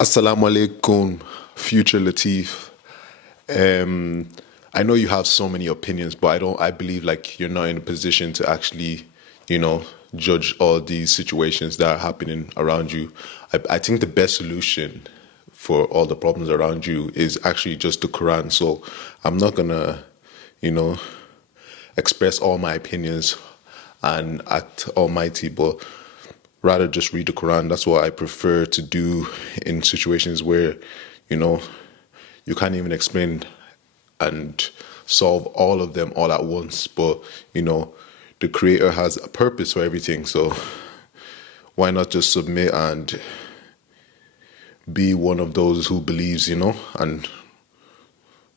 Assalamu alaikum, future Latif. I know you have so many opinions, but I believe like you're not in a position to actually, you know, judge all these situations that are happening around you. I think the best solution for all the problems around you is actually just the Quran. So I'm not gonna, you know, express all my opinions and act almighty, but rather just read the Quran. That's what I prefer to do in situations where, you know, you can't even explain and solve all of them all at once. But, you know, the Creator has a purpose for everything. So why not just submit and be one of those who believes, and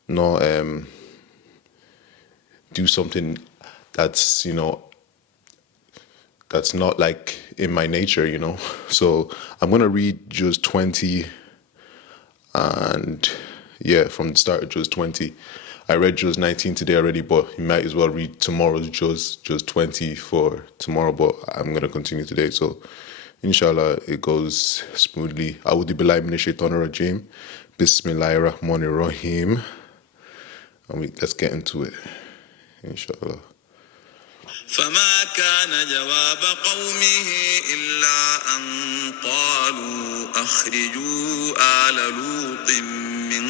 not do something that's, that's not like in my nature. So I'm gonna read Juz 20 and yeah, from the start of Juz 20. I read Juz 19 today already, but you might as well read tomorrow's Juz 20 for tomorrow, but I'm gonna continue today. So inshallah it goes smoothly. A'udhu billahi minash shaitanir rajim. Bismillahir rahmanir rahim. And let's get into it. Inshallah. فما كان جواب قومه إلا أن قالوا أخرجوا آل لوط من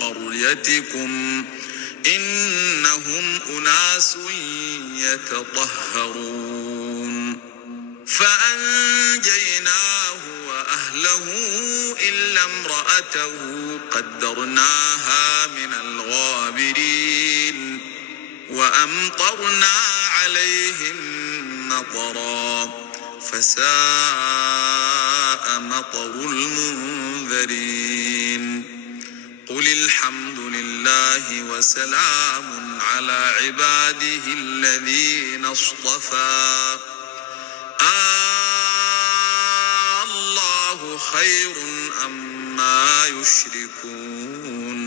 قريتكم إنهم أناس يتطهرون فأنجيناه وأهله إلا امرأته قدرناها من الغابرين وأمطرنا عليهم مطرا فساء مطر المنذرين قل الحمد لله وسلام على عباده الذين اصطفى الله خير أما يشركون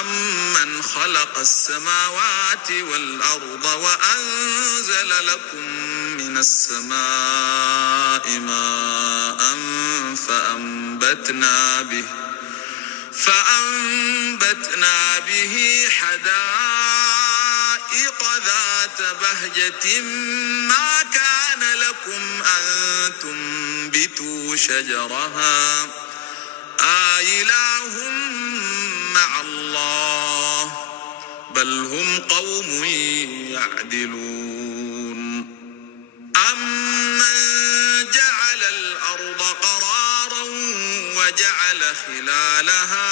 أمن خلق السماوات والأرض وأنزل لكم من السماء ماء فأنبتنا به حدائق ذات بهجة ما كان لكم أن تنبتوا شجرها آإله مع الله بل هم قوم يعدلون أمن جعل الأرض قرارا وجعل خلالها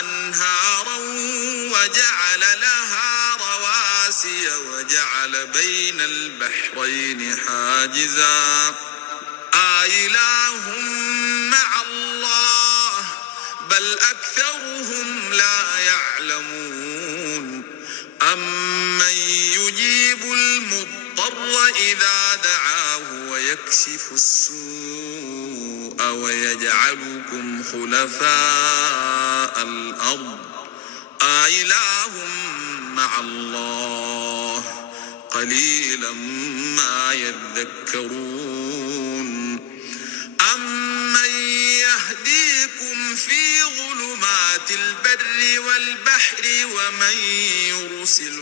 أنهارا وجعل لها رواسي وجعل بين البحرين حاجزا آإله مع الله بل أكثرهم لا يعلمون أمن يجيب المضطر إذا دعاه ويكشف السوء ويجعلكم خلفاء الأرض آإله مع الله قليلا ما يذكرون أمن يهديكم في ظلمات البر والبحر ومن يرسل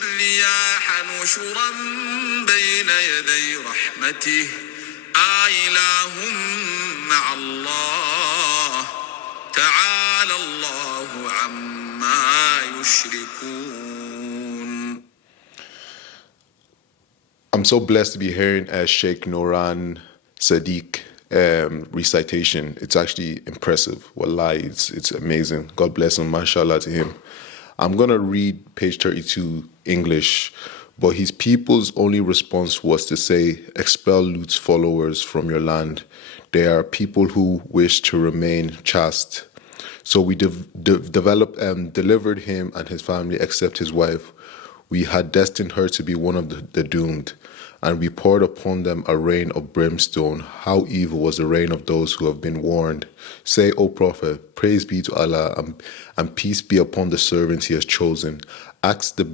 الرياح نشرا بين يدي رحمته آإله مع الله تعالى الله عما يشركون. I'm so blessed to be hearing Sheikh Noran Sadiq recitation. It's actually impressive. Wallahi, it's amazing. God bless him. Mashallah to him. I'm going to read page 32 English, but his people's only response was to say, expel Lut's followers from your land. They are people who wish to remain chaste. So we delivered him and his family except his wife. We had destined her to be one of the doomed, and we poured upon them a rain of brimstone. How evil was the rain of those who have been warned. Say, O Prophet, praise be to Allah, and peace be upon the servants he has chosen. Ask the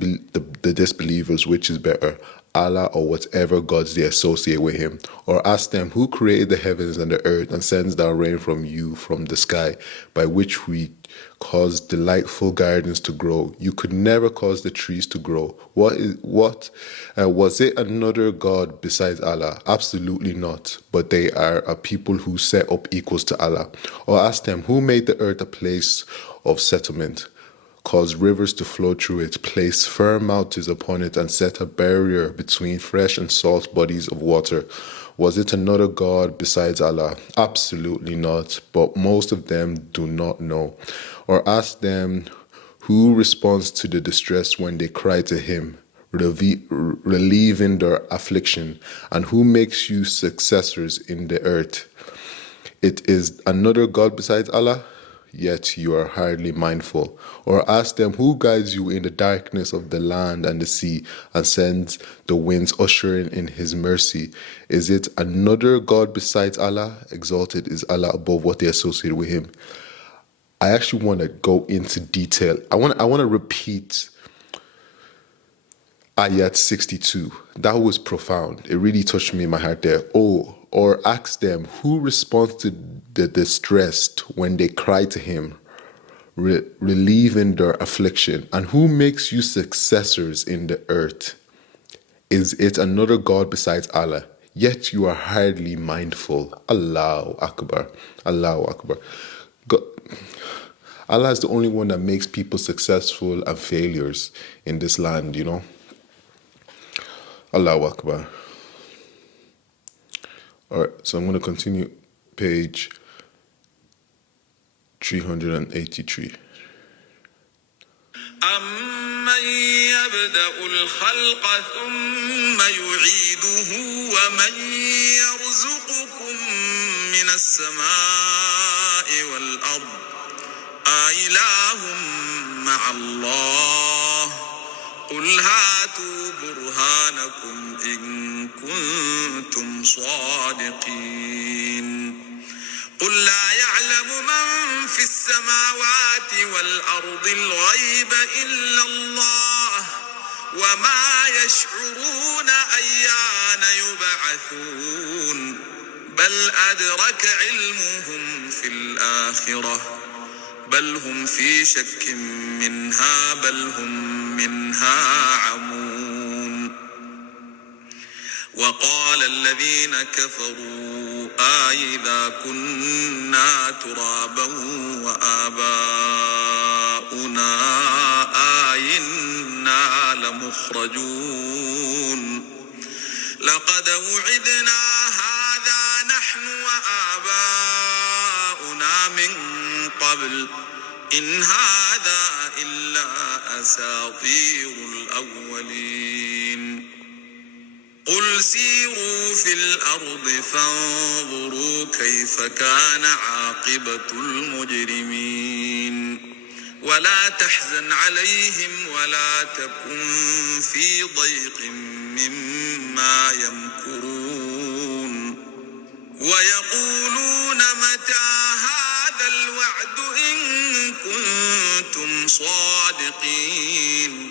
disbelievers which is better. Allah or whatever gods they associate with him. Or ask them, who created the heavens and the earth and sends down rain from you from the sky, by which we cause delightful gardens to grow. You could never cause the trees to grow. Was it another god besides Allah? Absolutely not. But they are a people who set up equals to Allah. Or ask them, who made the earth a place of settlement, cause rivers to flow through it, place firm mountains upon it, and set a barrier between fresh and salt bodies of water? Was it another god besides Allah? Absolutely not, but most of them do not know. Or ask them, who responds to the distress when they cry to him, relieving their affliction, and who makes you successors in the earth? It is another god besides Allah? Yet you are hardly mindful. Or ask them, who guides you in the darkness of the land and the sea, and sends the winds ushering in his mercy? Is it another god besides Allah? Exalted is Allah above what they associate with him. I actually want to go into detail. I want to repeat Ayat 62. That was profound. It really touched me in my heart there. Or ask them, who responds to the distressed when they cry to him, relieving their affliction, and who makes you successors in the earth? Is it another god besides Allah? Yet you are hardly mindful. Allahu Akbar. Allahu Akbar. God, Allah is the only one that makes people successful and failures in this land, you know. Allahu Akbar. All right, so I'm going to continue page 383. أَمَّن يَبْدَأُ الْخَلْقَ ثُمَّ يُعِيدُهُ وَمَن يَرْزُقُكُم مِّنَ السَّمَاءِ وَالْأَرْضِ أَإِلَٰهٌ مَّعَ اللَّهِ قُلْ هَاتُوا بُرْهَانَكُمْ إِن كُنتُمْ صَادِقِينَ قل لا يعلم من في السماوات والأرض الغيب إلا الله وما يشعرون أيان يبعثون بل أدرك علمهم في الآخرة بل هم في شك منها بل هم منها عمون وقال الذين كفروا أإذا كنا ترابا وآباؤنا أإنا لمخرجون لقد وعدنا هذا نحن وآباؤنا من قبل إن هذا إلا أساطير الأولين قل سيروا في الأرض فانظروا كيف كان عاقبة المجرمين ولا تحزن عليهم ولا تكن في ضيق مما يمكرون ويقولون متى هذا الوعد إن كنتم صادقين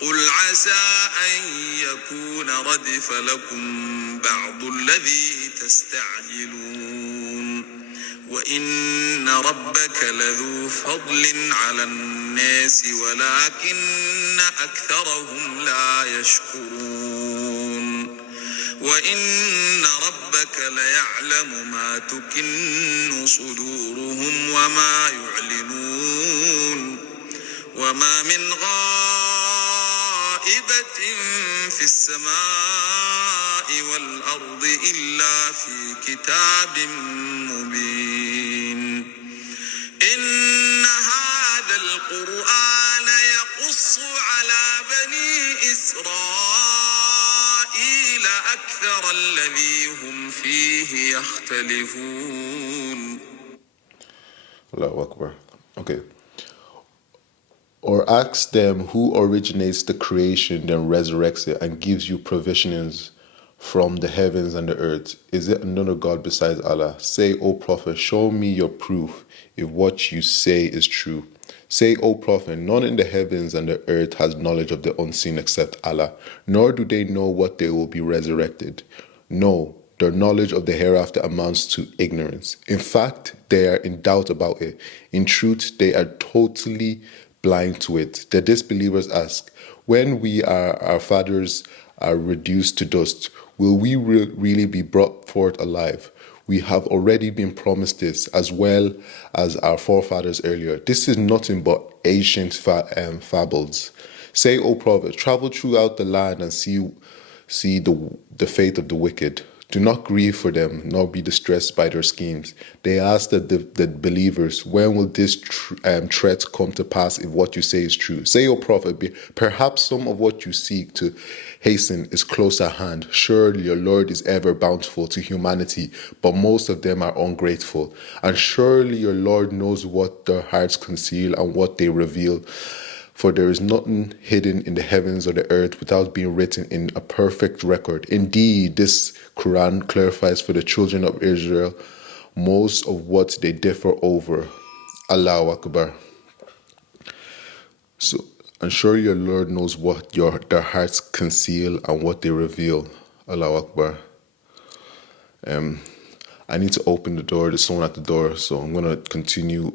قل عسى أن يكون ردف لكم بعض الذي تستعجلون وإن ربك لذو فضل على الناس ولكن أكثرهم لا يشكرون وإن ربك ليعلم ما تكن صدورهم وما يعلنون وما من غائبة في السماء والأرض إلا في كتاب مبين إن هذا القرآن يقص على بني إسرائيل أكثر الذي هم فيه يختلفون. Allahu Akbar. Okay. Or ask them who originates the creation, then resurrects it, and gives you provisions from the heavens and the earth. Is it another God besides Allah? Say, O Prophet, show me your proof if what you say is true. Say, O Prophet, none in the heavens and the earth has knowledge of the unseen except Allah, nor do they know what they will be resurrected. No, their knowledge of the hereafter amounts to ignorance. In fact, they are in doubt about it. In truth, they are totally blind to it. The disbelievers ask, when our fathers are reduced to dust, will we really be brought forth alive? We have already been promised this, as well as our forefathers earlier. This is nothing but ancient fables. Say, O Prophet, travel throughout the land and see the fate of the wicked. Do not grieve for them, nor be distressed by their schemes. They ask the believers, when will this threat come to pass if what you say is true? Say, O Prophet, perhaps some of what you seek to hasten is close at hand. Surely your Lord is ever bountiful to humanity, but most of them are ungrateful. And surely your Lord knows what their hearts conceal and what they reveal. For there is nothing hidden in the heavens or the earth without being written in a perfect record. Indeed, this Quran clarifies for the children of Israel most of what they differ over. Allahu Akbar. So, I'm sure your Lord knows what their hearts conceal and what they reveal. Allahu Akbar. I need to open the door. There's someone at the door, so I'm going to continue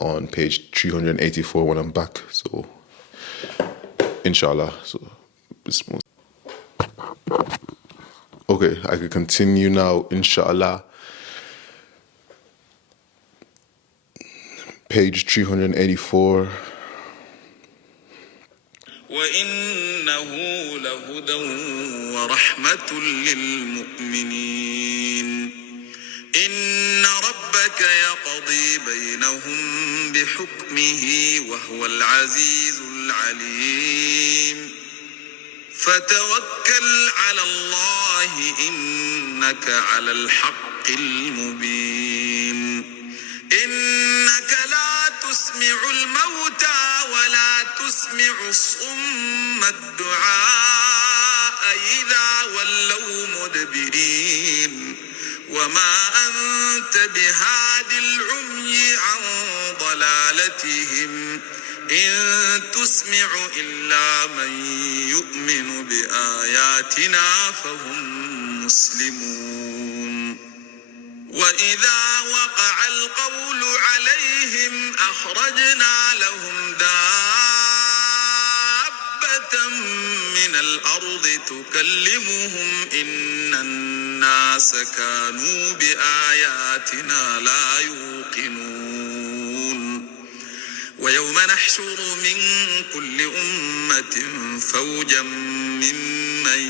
on page 384 when I'm back. So, inshallah. So, okay, I can continue now, inshallah. Page 384. وإنه لهدى ورحمة للمؤمنين إن ربك يقضي بينهم بحكمه وهو العزيز العليم فتوكل على الله إنك على الحق المبين إنك لا تسمع الموتى ولا تسمع الصم الدعاء إذا ولوا مدبرين وما أنت بهاد العمي عن ضلالتهم إن تسمع إلا من يؤمن بآياتنا فهم مسلمون وإذا وقع القول عليهم أخرجنا لهم دابة من الأرض تكلمهم إن الناس كانوا بآياتنا لا يوقنون ويوم نحشر من كل أمة فوجا ممن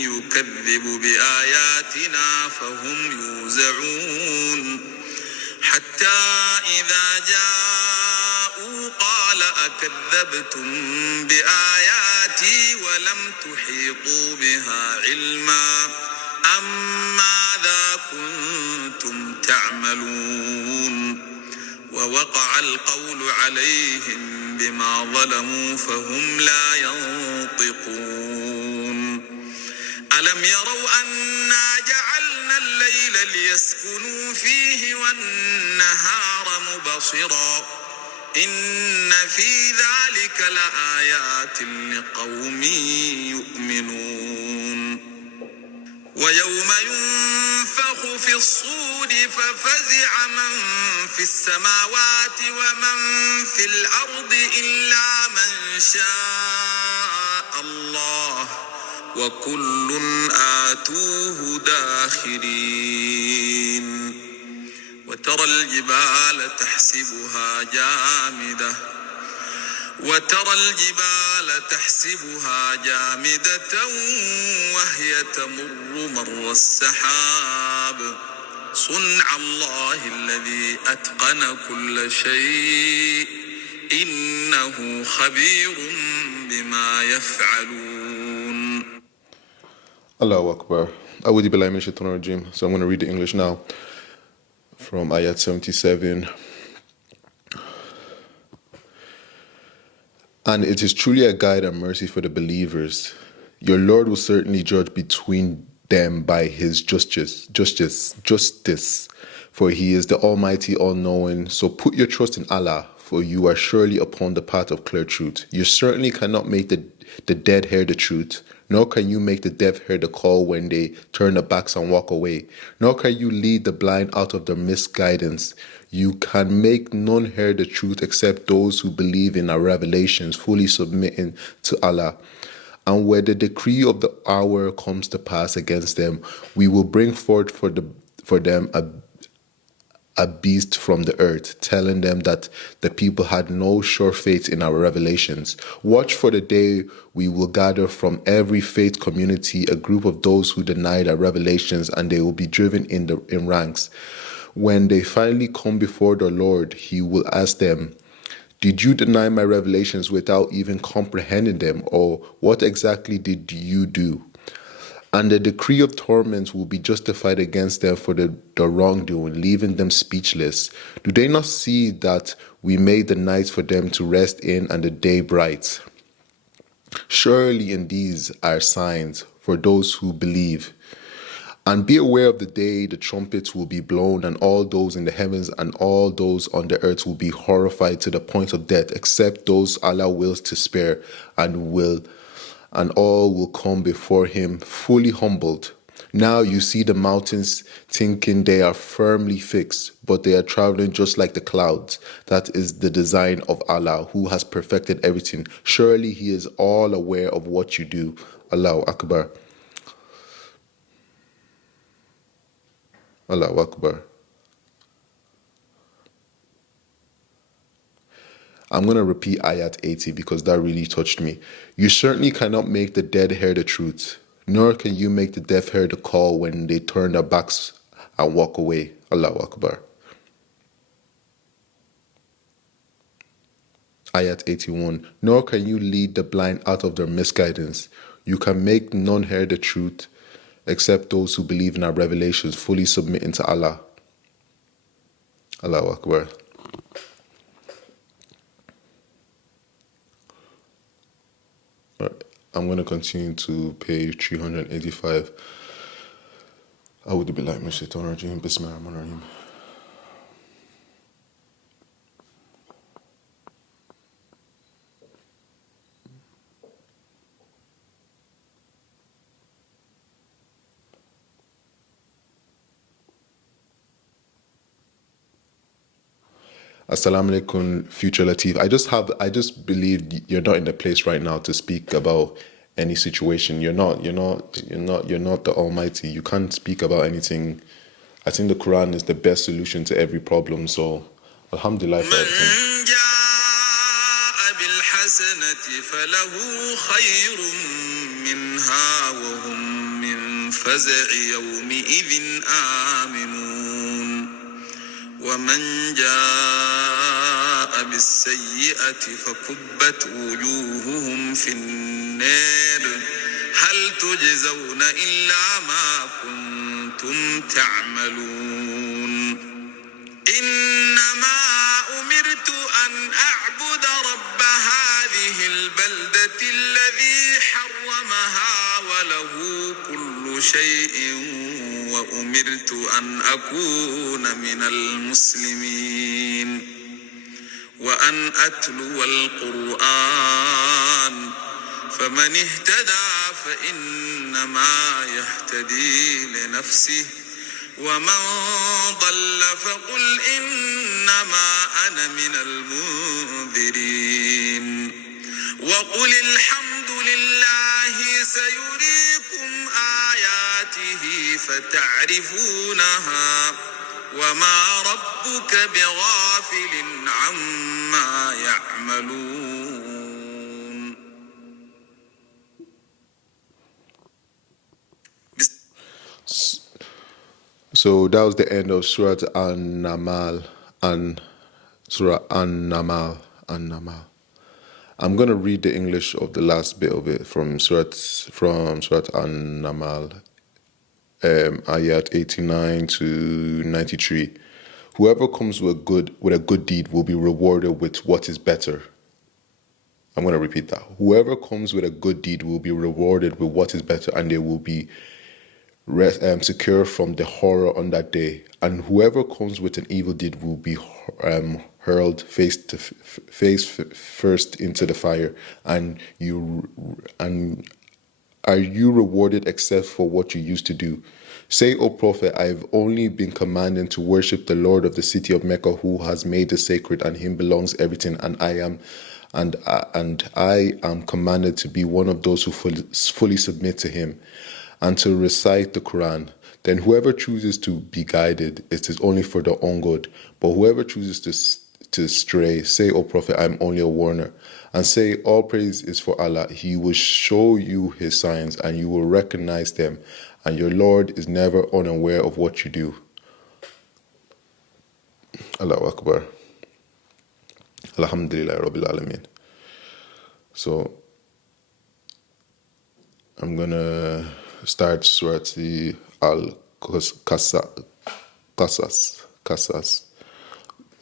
يكذب بآياتنا فهم يوزعون حتى إذا جاءوا قال أكذبتم بآياتي ولم تحيطوا بها علما أم ماذا كنتم تعملون ووقع القول عليهم بما ظلموا فهم لا ينطقون ألم يروا أنا جعلنا الليل ليسكنوا فيه والنهار مبصرا إن في ذلك لآيات لقوم يؤمنون ويوم ينفخ في الصور ففزع من في السماوات ومن في الأرض إلا من شاء الله وكل آتوه داخرين وترى الجبال تحسبها جامدة وهي تمر مر السحاب صنع الله الذي أتقن كل شيء إنه خبير بما يفعلون. Allahu Akbar. A'udhu billahi minash shaitanir rajim. So I'm going to read the English now from ayat 77. And it is truly a guide and mercy for the believers. Your Lord will certainly judge between them by his justice, for he is the Almighty, all-knowing. So put your trust in Allah, for you are surely upon the path of clear truth. You certainly cannot make the dead hear the truth, nor can you make the deaf hear the call when they turn their backs and walk away, nor can you lead the blind out of their misguidance. You can make none hear the truth except those who believe in our revelations, fully submitting to Allah. And where the decree of the hour comes to pass against them, we will bring forth for them a beast from the earth, telling them that the people had no sure faith in our revelations. Watch for the day we will gather from every faith community a group of those who denied our revelations, and they will be driven in ranks. When they finally come before the Lord, he will ask them, did you deny my revelations without even comprehending them? Or what exactly did you do? And the decree of torments will be justified against them for the wrongdoing, leaving them speechless. Do they not see that we made the nights for them to rest in and the day bright? Surely in these are signs for those who believe. And be aware of the day the trumpets will be blown, and all those in the heavens and all those on the earth will be horrified to the point of death, except those Allah wills to spare, and all will come before him fully humbled. Now you see the mountains thinking they are firmly fixed, but they are traveling just like the clouds. That is the design of Allah, who has perfected everything. Surely he is all aware of what you do. Allahu Akbar. Allahu Akbar. I'm going to repeat Ayat 80 because that really touched me. You certainly cannot make the dead hear the truth, nor can you make the deaf hear the call when they turn their backs and walk away. Allahu Akbar. Ayat 81. Nor can you lead the blind out of their misguidance. You can make none hear the truth except those who believe in our revelations, fully submitting to Allah. Allahu Akbar. I'm going to continue to page 385. A'udhu billahi minash shaitanir rajim. Bismillahir rahmanir rahim. Assalamu alaikum, future Latif. I just believe you're not in the place right now to speak about any situation. You're not the Almighty. You can't speak about anything. I think the Quran is the best solution to every problem. So, alhamdulillah for everything. ومن جاء بالسيئة فكبت وجوههم في النار هل تجزون إلا ما كنتم تعملون إنما أمرت أن أعبد رب هذه البلدة الذي حرمها وله كل شيء وأمرت أن أكون من المسلمين وأن أتلو القرآن فمن اهتدى فإنما يهتدي لنفسه ومن ضل فقل إنما أنا من المنذرين وقل الحمد لله سيريكم آياته فتعرفونها وما ربك بغافل عما يعملون. So that was the end of Surah An-Namal and Surah An-Namal. I'm going to read the English of the last bit of it from Surah An-Namal, ayat 89 to 93. Whoever comes with a good deed will be rewarded with what is better. I'm going to repeat that. Whoever comes with a good deed will be rewarded with what is better, and they will be secure from the horror on that day. And whoever comes with an evil deed will be hurled face first into the fire. And are you rewarded except for what you used to do? Say, O Prophet, I have only been commanded to worship the Lord of the city of Mecca, who has made it sacred, and him belongs everything. And I am commanded to be one of those who fully submit to him, and to recite the Quran. Then whoever chooses to be guided, it is only for their own good. But whoever chooses to stray, say, O Prophet, I am only a warner. And say, all praise is for Allah. He will show you his signs, and you will recognize them. And your Lord is never unaware of what you do. Allahu Akbar. Alhamdulillah Rabbil Alameen. So, I'm going to start Surah Al-Qasas,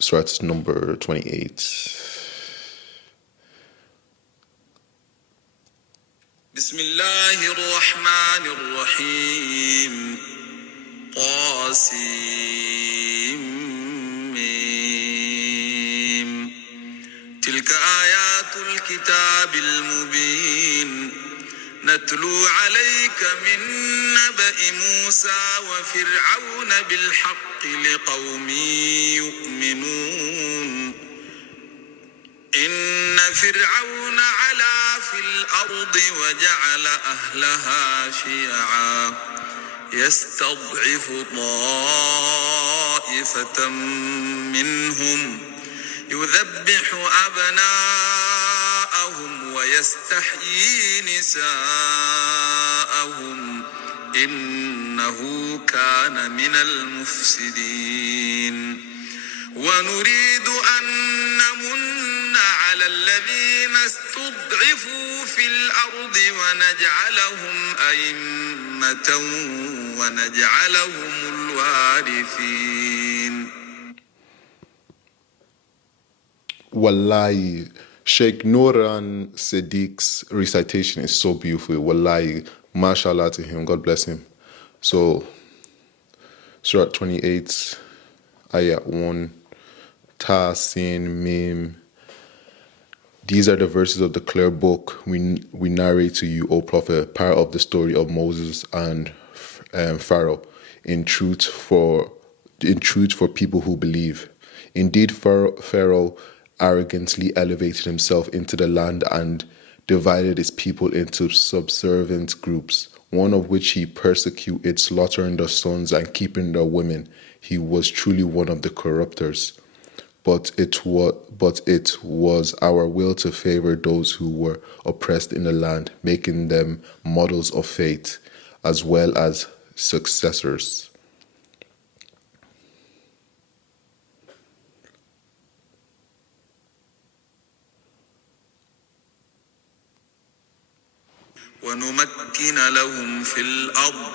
Surah number 28. بسم الله الرحمن الرحيم طاسيم تلك آيات الكتاب المبين نتلو عليك من نبأ موسى وفرعون بالحق لقوم يؤمنون إن فرعون علا في الأرض وجعل أهلها شيعا يستضعف طائفة منهم يذبح أبناءهم ويستحيي نساءهم إنه كان من المفسدين ونريد أن نمن على الذين استضعفوا في الأرض ونجعلهم أئمة ونجعلهم الوارثين. Wallahi, Sheikh Noran Siddiq's recitation is so beautiful. Wallahi, mashallah to him. God bless him. So, Surah 28, Ayah 1, Ta, Sin, Mim. These are the verses of the clear book we narrate to you, O Prophet, part of the story of Moses and Pharaoh, in truth for people who believe. Indeed, Pharaoh arrogantly elevated himself into the land and divided his people into subservient groups, one of which he persecuted, slaughtering their sons and keeping their women. He was truly one of the corruptors. But it was our will to favor those who were oppressed in the land, making them models of faith as well as successors. ونمكن لهم في الأرض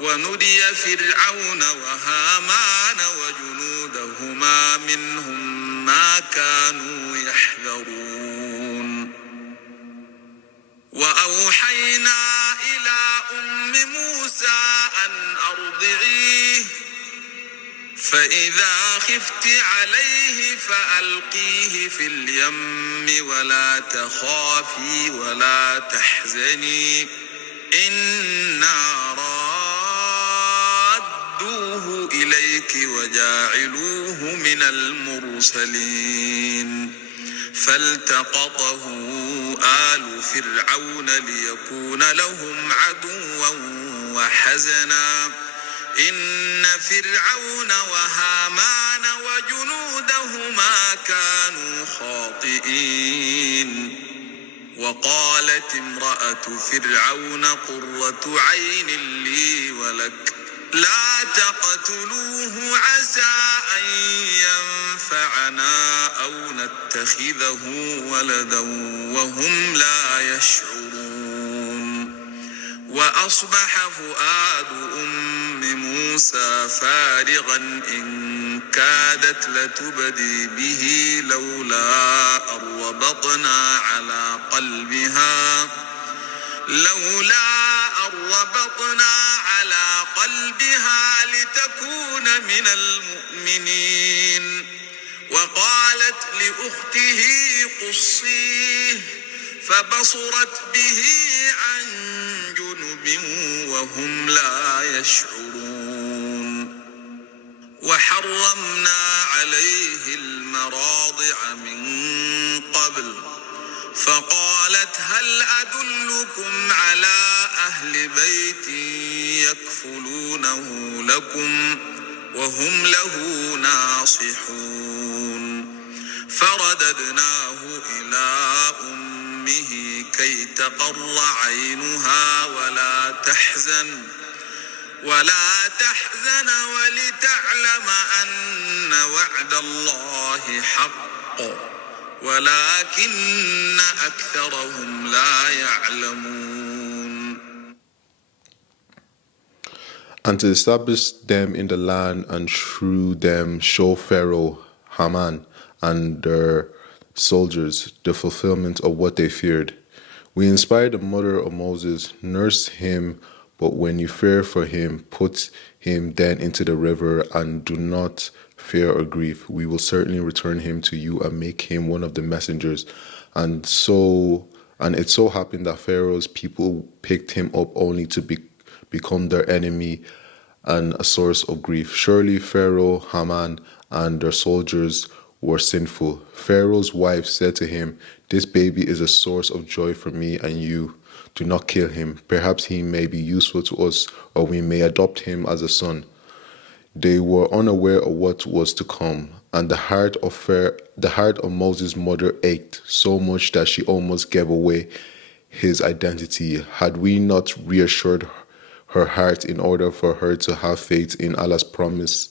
ونري فرعون وهامان وجنودهما منهم ما كانوا يحذرون وأوحينا إلى أم موسى أن أرضعيه فإذا خفت عليه فألقيه في اليم ولا تخافي ولا تحزني إنا رادوه إليك وجاعلوه من المرسلين فالتقطه آل فرعون ليكون لهم عدوا وحزنا إن فرعون وهامان وجنودهما كانوا خاطئين وقالت امرأة فرعون قرة عين لي ولك لا تقتلوه عسى أن ينفعنا أو نتخذه ولدا وهم لا يشعرون وأصبح فؤاد أم موسى فارغا إن كادت لتبدي به لولا أن ربطنا على قلبها لتكون من المؤمنين وقالت لأخته قصيه فبصرت به عن جنب وهم لا يشعرون وحرمنا عليه المراضع من قبل فقالت هل أدلكم على أهل بيت يكفلونه لكم وهم له ناصحون فرددناه إلى أمه كي تقر عينها ولا تحزن ولتعلم أن وعد الله حق ولكن أكثرهم لا يعلمون. And to establish them in the land and through them show Pharaoh, Haman, and their soldiers the fulfillment of what they feared. We inspired the mother of Moses, nursed him, but when you fear for him, put him then into the river, and do not fear or grieve. We will certainly return him to you and make him one of the messengers. And it so happened that Pharaoh's people picked him up only to become their enemy and a source of grief. Surely Pharaoh, Haman, and their soldiers were sinful. Pharaoh's wife said to him, "This baby is a source of joy for me and you. Do not kill him. Perhaps he may be useful to us, or we may adopt him as a son." They were unaware of what was to come, and the heart of Moses' mother ached so much that she almost gave away his identity. Had we not reassured her heart in order for her to have faith in Allah's promise?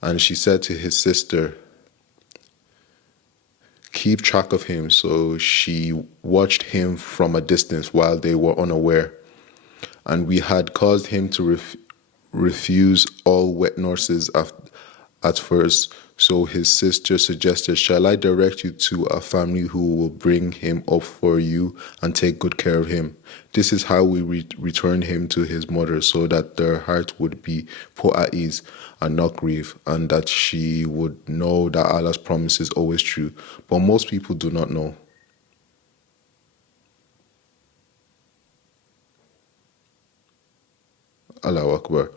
And she said to his sister, "Keep track of him." So she watched him from a distance while they were unaware. And we had caused him to refuse all wet nurses at first. So his sister suggested, "Shall I direct you to a family who will bring him up for you and take good care of him?" This is how we returned him to his mother, so that their heart would be put at ease and not grieve, and that she would know that Allah's promise is always true. But most people do not know. Allahu Akbar.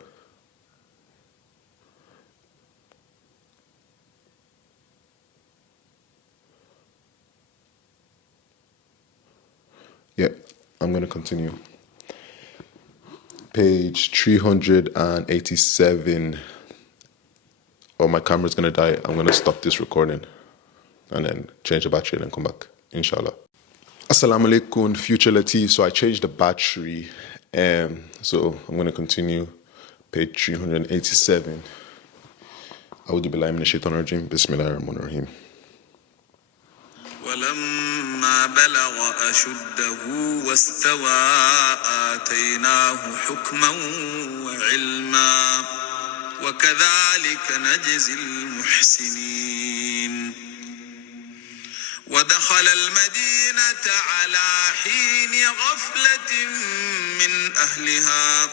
Yeah, I'm going to continue. Page 387. Oh, my camera's going to die. I'm going to stop this recording and then change the battery and then come back, inshallah. Assalamu alaikum, future Latif. So I changed the battery. So I'm going to continue. Page 387. A'udhu billahi minash shaitanir rajim. Bismillahir rahmanir rahim. ولما بلغ أشده واستوى آتيناه حكما وعلما وكذلك نجزي المحسنين ودخل المدينة على حين غفلة من أهلها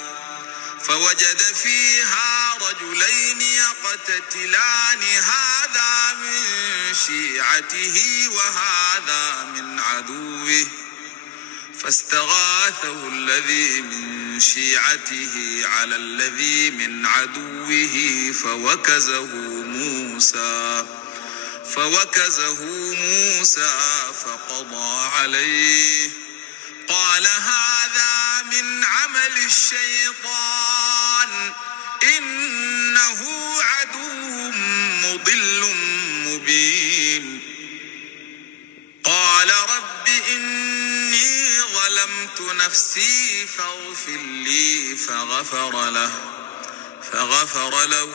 فوجد فيها رجلين يقتتلان هذا من شيعته وهذا من عدوه فاستغاثه الذي من شيعته على الذي من عدوه فوكزه موسى فقضى عليه قال هذا من عمل الشيطان إنه عدو مضل مبين قال رب إني ظلمت نفسي فاغفر لي فغفر له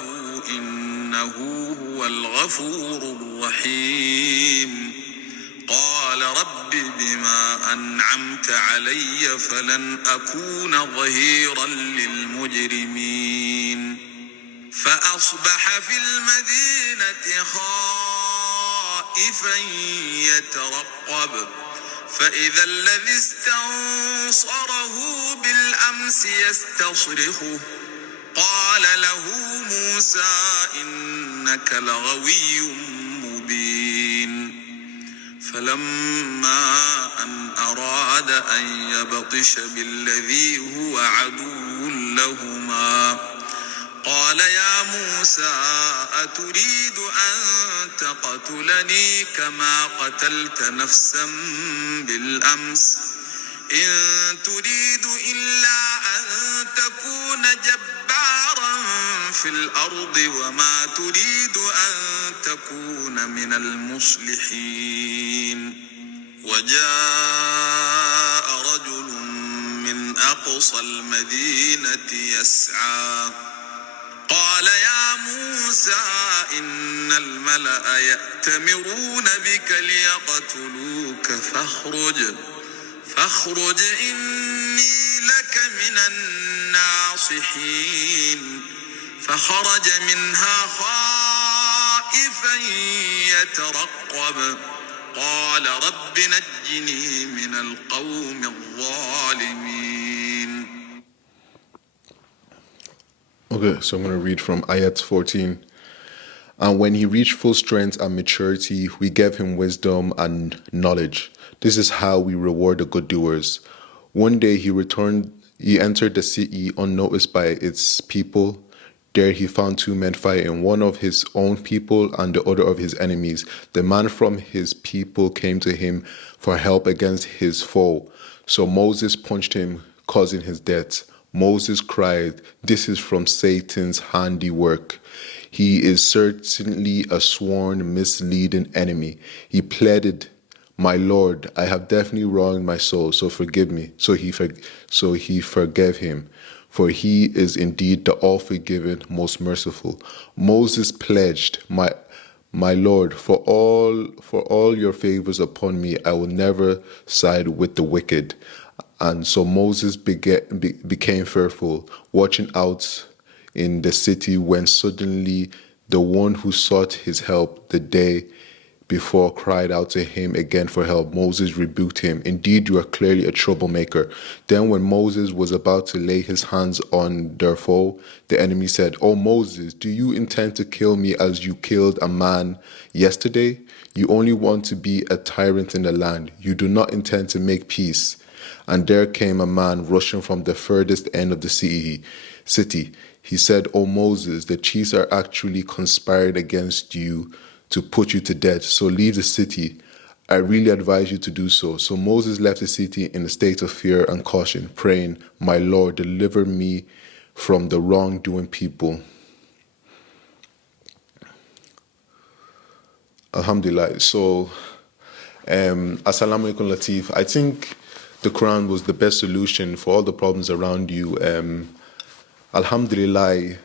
إنه هو الغفور الرحيم قال رب بما أنعمت علي فلن أكون ظهيرا للمجرمين فأصبح في المدينة خائفا يترقب فإذا الذي استنصره بالأمس يستصرخه موسى إنك لغوي مبين فلما أن أراد أن يبطش بالذي هو عدو لهما قال يا موسى أتريد أن تقتلني كما قتلت نفسا بالأمس إن تريد إلا أن تكون جبارا في الأرض وما تريد أن تكون من المصلحين وجاء رجل من أقصى المدينة يسعى قال يا موسى إن الملأ يأتمرون بك ليقتلوك فاخرج إني لك من الناصحين فخرج منها خائفا يترقب قال رب نجني من القوم الظالمين. Okay, so I'm going to read from Ayat 14. And when he reached full strength and maturity, we gave him wisdom and knowledge. This is how we reward the good doers. One day he entered the city unnoticed by its people. There he found two men fighting, one of his own people and the other of his enemies. The man from his people came to him for help against his foe. So Moses punched him, causing his death. Moses cried, "This is from Satan's handiwork. He is certainly a sworn, misleading enemy." He pleaded, "My Lord, I have definitely wronged my soul, so forgive me." So he forgave him, for he is indeed the all-forgiving, most merciful. Moses pledged, My Lord, for all your favors upon me, I will never side with the wicked." And so Moses became fearful, watching out in the city, when suddenly the one who sought his help the day before cried out to him again for help. Moses rebuked him. "Indeed, you are clearly a troublemaker." Then when Moses was about to lay his hands on their foe, the enemy said, "Oh Moses, do you intend to kill me as you killed a man yesterday? You only want to be a tyrant in the land. You do not intend to make peace." And there came a man rushing from the furthest end of the city. He said, "O Moses, the chiefs are actually conspired against you to put you to death, so leave the city. I really advise you to do so." So Moses left the city in a state of fear and caution, praying, "My Lord, deliver me from the wrongdoing people." Alhamdulillah. So, Assalamu alaikum Latif. I think the Quran was the best solution for all the problems around you. Alhamdulillah,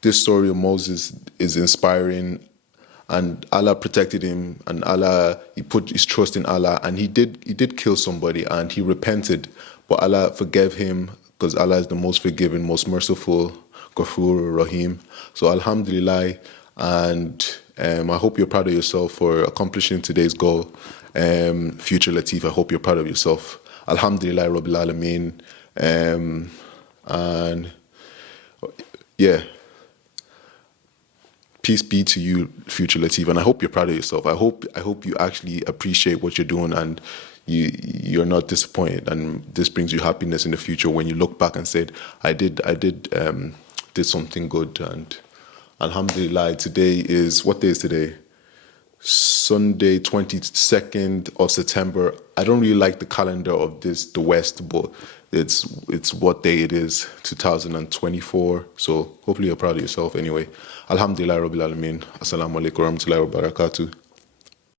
this story of Moses is inspiring, and Allah protected him, and he put his trust in Allah, and he did kill somebody, and he repented, but Allah forgave him, because Allah is the most forgiving, most merciful, Ghafur Rahim. So Alhamdulillah, and I hope you're proud of yourself for accomplishing today's goal. Future Latif, I hope you're proud of yourself. Alhamdulillah Rabbil Alameen. And yeah, peace be to you, Future Latif, and I hope you're proud of yourself. I hope you actually appreciate what you're doing, and you're not disappointed, and this brings you happiness in the future when you look back and said, I did something good. And Alhamdulillah, what day is today? Sunday, 22nd of September. I don't really like the calendar of the West, but it's what day it is, 2024. So hopefully you're proud of yourself anyway. Alhamdulillah Rabbil Alameen. Assalamu alaikum wa rahmatullahi wa barakatuh.